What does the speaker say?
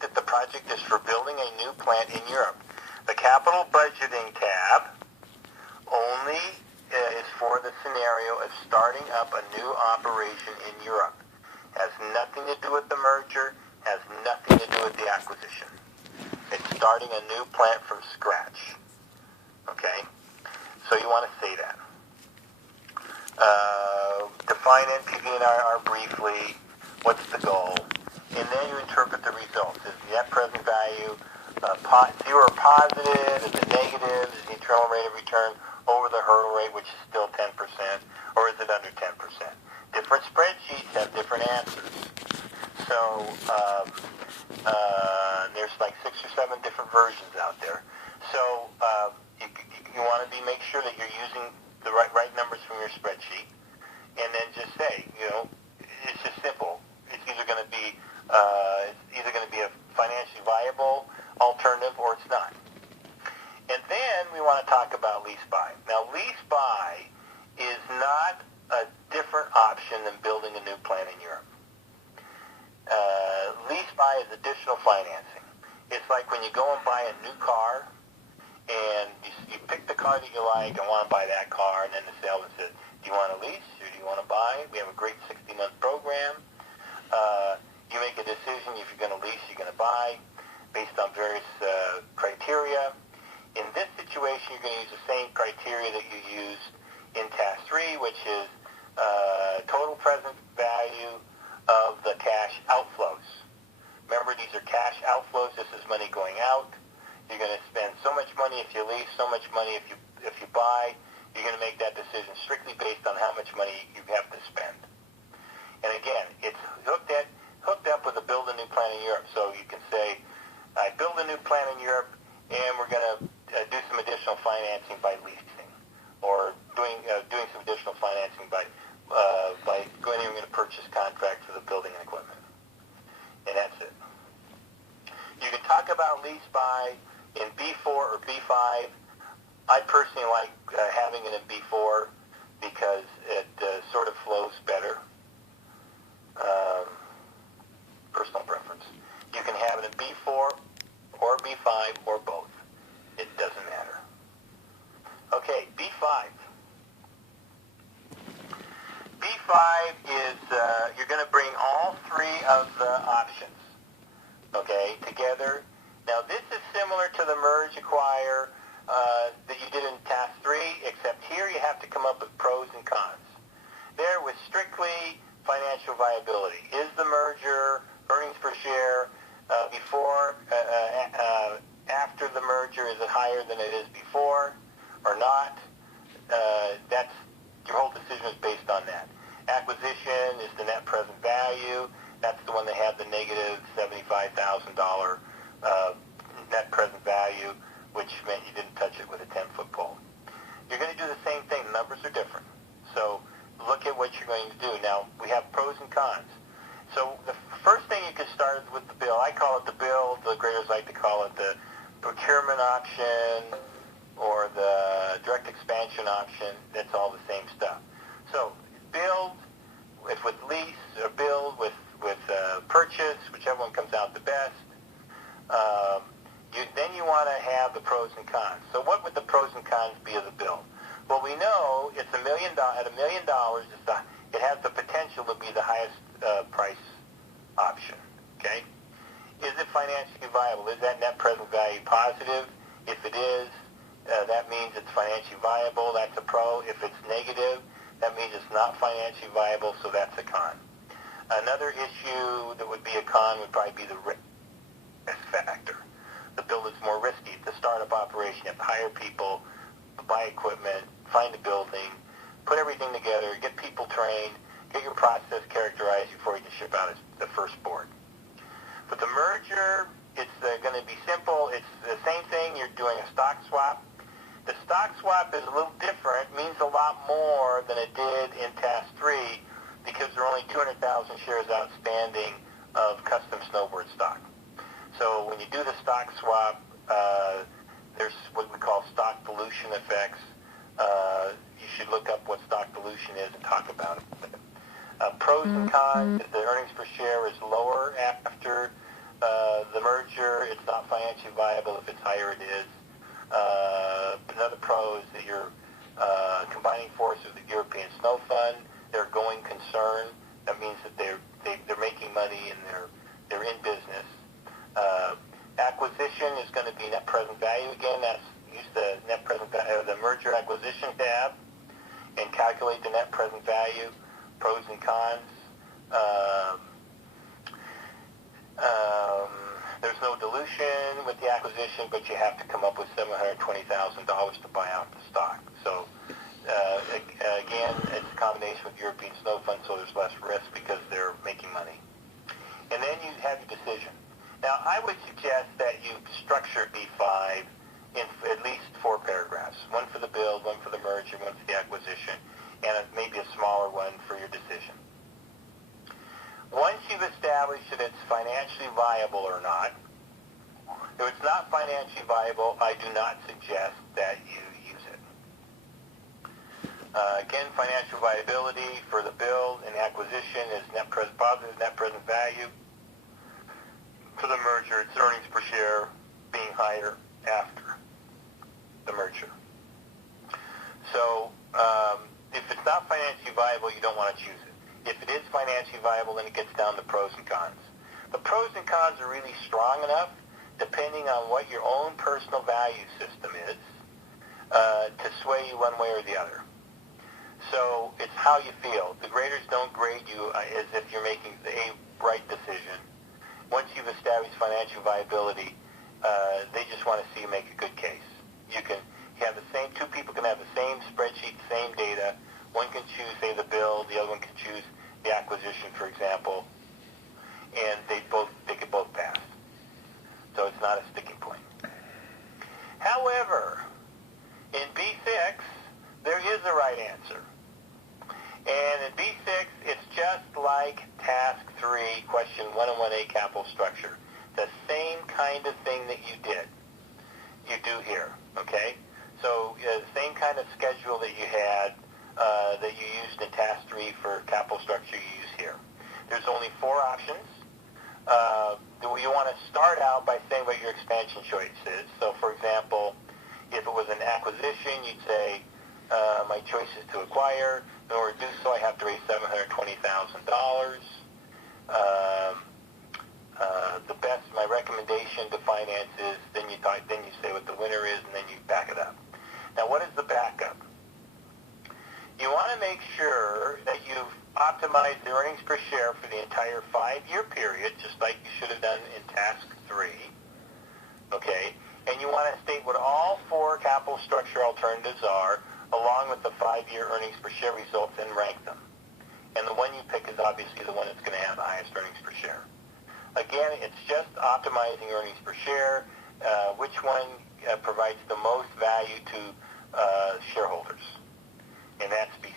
That the project is for building a new plant in Europe. The capital budgeting tab only is for the scenario of starting up a new operation in Europe. Has nothing to do with the merger, has nothing to do with the acquisition. It's starting a new plant from scratch. Okay? So you want to say that. Define NPV&IR briefly. What's the goal? And then you interpret the results. Is the net present value zero or positive? Is it negative? Is the internal rate of return over the hurdle rate, which is still 10%? Or is it under 10%? Different spreadsheets have different answers. So there's like 6 or 7 different versions out there. So you want to make sure that you're using the right numbers from your spreadsheet. And then just say, it's just simple. It's either going to be a financially viable alternative or it's not. And then we want to talk about lease buy. Now, lease buy is not a different option than building a new plant in Europe. Lease buy is additional financing. It's like when you go and buy a new car and you pick the car that you like and want to buy that car, and then the salesman says, do you want to lease or do you want to buy? We have a great 60-month program. You make a decision if you're going to lease, you're going to buy, based on various criteria. In this situation, you're going to use the same criteria that you used in Task 3, which is total present value of the cash outflows. Remember, these are cash outflows. This is money going out. You're going to spend so much money if you lease, so much money if you buy. You're going to make that decision strictly based on how much money you have to spend. And again, it's hooked up with a build a new plant in Europe. So you can say, I build a new plant in Europe, and we're going to do some additional financing by leasing, or doing some additional financing by going in and going to purchase contract for the building and equipment. And that's it. You can talk about lease buy in B4 or B5. I personally like having it in B4 because it sort of flows better. Personal preference. You can have it in B4 or B5 or both. It doesn't matter. Okay, B5. B5 is, you're going to bring all 3 of the options, okay, together. Now, this is similar to the merge acquire that you did in Task 3, except here you have to come up with pros and cons. There was strictly financial viability. Is the merger, earnings per share, before, after the merger, is it higher than it is before or not? That's your whole decision is based on that. Acquisition is the net present value. That's the one that had the negative $75,000 net present value, which meant you didn't touch it with a 10-foot pole. You're going to do the same thing. The numbers are different. So look at what you're going to do. Now, we have pros and cons. So the first thing you can start with the bill. I call it the bill. The graders like to call it the procurement option or the direct expansion option. That's all the same stuff. So build with lease or build with purchase, whichever one comes out the best. Then you want to have the pros and cons. So what would the pros and cons be of the bill? Well, we know it's $1 million. At $1 million, it has the potential to be the highest price option. Okay? Is it financially viable? Is that net present value positive? If it is, that means it's financially viable. That's a pro. If it's negative, that means it's not financially viable, so that's a con. Another issue that would be a con would probably be the risk factor. The bill is more risky. It's a startup operation. You have to hire people, buy equipment, find a building, put everything together, get people trained, get your process characterized before you can ship out the first board. With the merger, it's going to be simple. It's the same thing. You're doing a stock swap. The stock swap is a little different, means a lot more than it did in Task 3 because there are only 200,000 shares outstanding of custom snowboard stock. So when you do the stock swap, there's what we call stock dilution effects. You should look up what stock dilution is and talk about it. Pros and cons, the earnings per share is lower after the merger, it's not financially viable. If it's higher, it is. Another pro is that you're combining forces with the European Snow Fund. They're a going concern. That means that they're making money and they're in business. Acquisition is going to be net present value again. That's use the net present value, the merger acquisition tab, and calculate the net present value, pros and cons. There's no dilution with the acquisition, but you have to come up with $720,000 to buy out the stock. So again, it's a combination with European Snow Fund, so there's less risk because they're making money. And then you have your decision. Now, I would suggest that you structure B5 in at least 4 paragraphs. One for the build, one for the merger, one for the acquisition, and maybe a smaller one for your decision. Once you've established that it's financially viable or not, if it's not financially viable, I do not suggest that you use it. Again, financial viability for the build and acquisition is positive net present value. For the merger, it's earnings per share being higher after the merger. So if it's not financially viable, you don't want to choose it. If it is financially viable, then it gets down to pros and cons. The pros and cons are really strong enough, depending on what your own personal value system is, to sway you one way or the other. So it's how you feel. The graders don't grade you as if you're making a right decision. Once you've established financial viability, they just want to see you make a good case. You have the same, 2 people can have the same spreadsheet, same data. One can choose, say, the build, the other one can choose the acquisition, for example, and they could both pass. So it's not a sticking point. However, in B6, there is a right answer. And in B6, it's just like Task 3, Question 101A, capital structure. The same kind of thing that you do here, okay? So the same kind of schedule that you had that you used in Task 3 for capital structure you use here. There's only 4 options. You want to start out by saying what your expansion choice is. So, for example, if it was an acquisition, you'd say, my choice is to acquire. In order to do so, I have to raise $720,000. My recommendation to finance is, then you say what the winner is, and then you back it up. Now, what is the backup? You want to make sure that you've optimized the earnings per share for the entire 5-year period, just like you should have done in Task 3, okay? And you want to state what all 4 capital structure alternatives are, along with the 5-year earnings per share results, and rank them. And the one you pick is obviously the one that's going to have the highest earnings per share. Again, it's just optimizing earnings per share, which one provides the most value to shareholders. And that's B6.